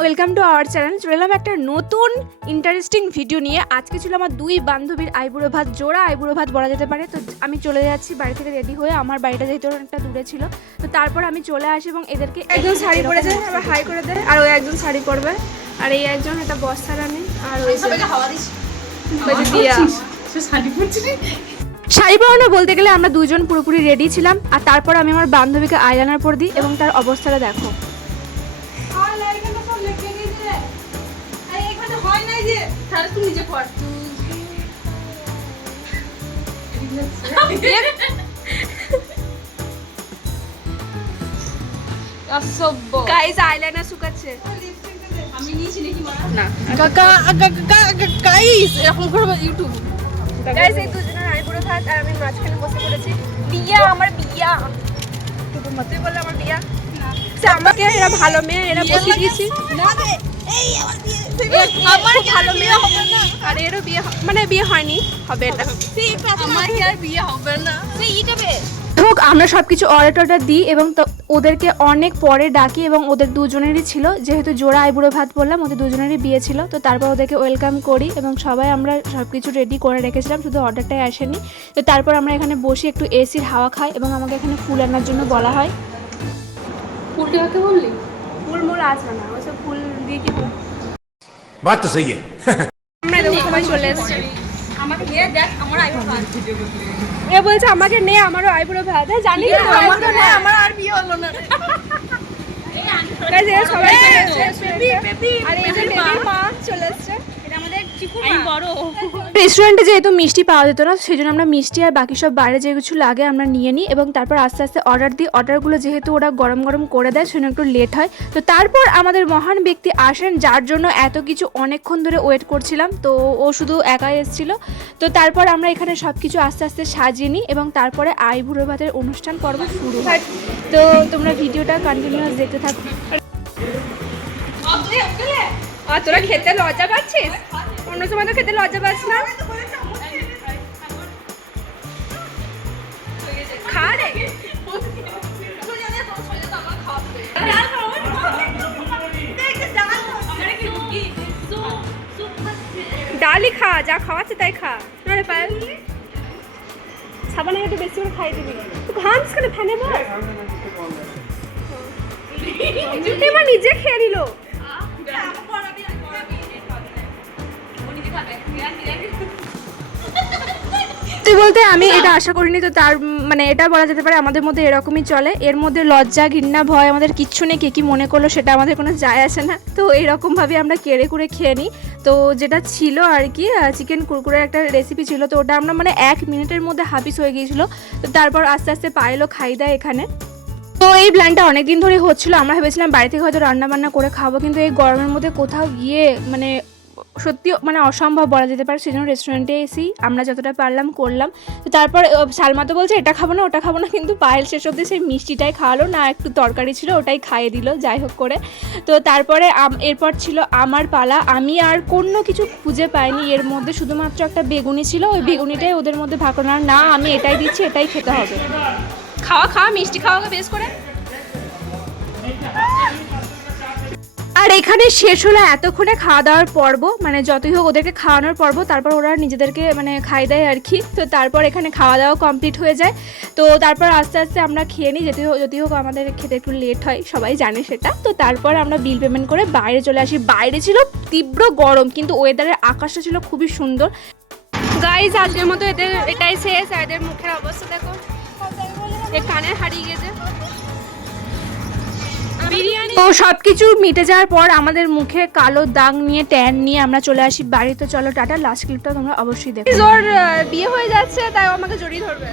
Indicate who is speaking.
Speaker 1: Welcome to our channel চলে এলাম একটা নতুন ইন্টারেস্টিং ভিডিও নিয়ে। আজকে ছিল আমার দুই বান্ধবীর আইবুড়ো ভাত জোড়া। আইবুড়ো ভাত বলা যেতে পারে। তো আমি চলে যাচ্ছি বাড়ি থেকে রেডি হয়ে আমার বাড়িটা যেহেতু অনেকটা দূরে ছিল। তো তারপর আমি চলে আসি এবং এদেরকে একজন শাড়ি পরে যায় আবার হাই করে দেয় আর ওই একজন শাড়ি পরবে। আর এই একজন একটা বস্তা রানে আর ওই যে শাড়ি পরানো বলতে গেলে আমরা দুজন পুরোপুরি রেডি ছিলাম। আর তারপর আমি আমার বান্ধবীকে আইলাইনার পরে দিই এবং তার অবস্থাটা দেখো। গাইস আইলাইনার শুকাচ্ছে। না।
Speaker 2: গাইস এরকম করবে ইউটিউব
Speaker 1: গাইস এই দুজনের আইবুড়ো ভাত আর আমি মাঝখানে বসে পড়েছি। বিয়া আমার বিয়া। তুই বললে আমার বিয়া। আমাকে এরা ভালো মেয়ে এরা বসিয়ে দিয়েছি।
Speaker 2: আমার ভালো মেয়ে হবে না।
Speaker 1: আর এরও বিয়ে মানে বিয়ে হয়নি হবে এটা।
Speaker 2: আমার আর বিয়ে হবে না।
Speaker 1: হোক আমরা সব কিছু অর্ডার টর্ডার দিই এবং তো ওদেরকে অনেক পরে ডাকি এবং ওদের দুজনেরই ছিল। যেহেতু জোড়া আইবুড়ো ভাত বললাম ওদের দুজনেরই বিয়ে ছিল। তো তারপর ওদেরকে ওয়েলকাম করি এবং সবাই আমরা সব কিছু রেডি করে রেখেছিলাম শুধু অর্ডারটাই আসেনি। তো তারপর আমরা এখানে বসে একটু এসির হাওয়া খাই এবং আমাকে এখানে ফুল আনার জন্য বলা হয়।
Speaker 2: ফুলকে কাকে বললি?
Speaker 1: ফুল মোর আসবে না ওসব ফুল দিয়ে কি
Speaker 3: করব বাত তো সহি
Speaker 1: আমরা দেখো সবাই চলে এসেছে।
Speaker 2: আমাকে নিয়ে দেখ আমার আইব্রো
Speaker 1: এ বলছে আমাকে নে আমারও আইব্রো ভাত। জানি না
Speaker 2: আমাকে না আমার আর বিয়ে হলো না
Speaker 1: সবাই চলে এসেছে। আর এই যে মা চলে এসেছে। রেস্টুরেন্টে যেহেতু মিষ্টি পাওয়া যেত না সেই জন্য আমরা মিষ্টি আর বাকি সব বাইরে যে কিছু লাগে আমরা নিয়ে নিই এবং তারপর আস্তে আস্তে অর্ডার দিই। অর্ডারগুলো যেহেতু ওরা গরম গরম করে দেয় সেজন্য একটু লেট হয়। তো তারপর আমাদের মহান ব্যক্তি আসেন যার জন্য এত কিছু অনেকক্ষণ ধরে ওয়েট করছিলাম। তো ও শুধু একাই এসেছিল। তো তারপর আমরা এখানে সব কিছু আস্তে আস্তে সাজিয়ে নিই এবং তারপরে আইবুড়ো ভাতের অনুষ্ঠান পর্ব শুরু হয়। তো তোমরা ভিডিওটা কন্টিনিউয়াস দেখতে থাকো। তোরা খেতে লজ্জা পাচ্ছিস? অন্য সময় তো খেতে লজ্জা পাচ্ছ না? খা রে। ডালই খা যা খাওয়াচ্ছে তাই খা। নয় পায়েল সাবানে একটু বেশি করে খাই দিবি। তুই ঘামস কেন? ফ্যানে বল তুই নিজে খেয়ে নিল। তুই বলতে, আমি এটা আশা করিনি, তো তার মানে এটা বলা যেতে পারে আমাদের মধ্যে এরকমই চলে। এর মধ্যে লজ্জা, ঘৃণা, ভয় আমাদের কিচ্ছু নেই, কে কি মনে করল সেটা আমাদের কোনো যায় আসে না। তো এরকমভাবে আমরা কেড়ে কুড়ে খেয়ে নিই। তো যেটা ছিল আর কি চিকেন কুরকুরের একটা রেসিপি ছিল, তো ওটা আমরা মানে এক মিনিটের মধ্যে হাফিস হয়ে গিয়েছিল। তো তারপর আস্তে আস্তে পায়েলও খাই দেয় এখানে। তো এই প্ল্যানটা অনেক দিন ধরেই হচ্ছিল, আমরা ভেবেছিলাম বাড়ি থেকে হয়তো রান্না বান্না করে খাব, কিন্তু এই গরমের মধ্যে কোথাও গিয়ে মানে সত্যি মানে অসম্ভব বলা যেতে পারে সেই জন্য রেস্টুরেন্টে এসেই আমরা যতটা পারলাম করলাম। তো তারপর সালমা তো বলছে, এটা খাব না, ওটা খাব না। কিন্তু পায়েল শেষ অব্দি সেই মিষ্টিটাই খাওয়ালো, না একটু তরকারি ছিল, ওটাই খাইয়ে দিল, যাই হোক করে। তো তারপরে এরপর ছিল আমার পালা। আমি আর কোনো কিছু খুঁজে পাইনি, এর মধ্যে শুধুমাত্র একটা বেগুনি ছিল, ওই বেগুনিটাই ওদের মধ্যে ভাগ না, আমি এটাই দিচ্ছি, এটাই খেতে হবে। খাওয়া খাওয়া, মিষ্টি খাওয়া, বেশ করে। আর এখানে শেষ হলো এতক্ষণে খাওয়া দাওয়ার পর্ব। মানে যতই হোক ওদেরকে খাওয়ানোর পর্ব, তারপর ওরা নিজেদেরকে মানে খাই দেয় আর কি। তো তারপর এখানে খাওয়া দাওয়া কমপ্লিট হয়ে যায়। তো তারপর আস্তে আস্তে আমরা খেয়ে নিই। হোক যদি হোক আমাদের খেতে একটু লেট হয়, সবাই জানে সেটা। তো তারপর আমরা বিল পেমেন্ট করে বাইরে চলে আসি। বাইরে ছিল তীব্র গরম, কিন্তু ওয়েদারের আকাশটা ছিল খুবই সুন্দর। গাইজ আজকের মতো এদের, এটাই শেষ। এদের মুখের অবস্থা দেখো। এ কানে হারিয়ে গেছে। তো সব কিছু মিটে যাওয়ার পর আমাদের মুখে কালো দাগ নিয়ে, ট্যান নিয়ে আমরা চলে আসি বাড়িতে। চলো টাটা লাস্ট ক্লিপটা তোমরা অবশ্যই দেখো। জোর বিয়ে হয়ে যাচ্ছে, তাই আমাকে জড়িয়ে ধরবে।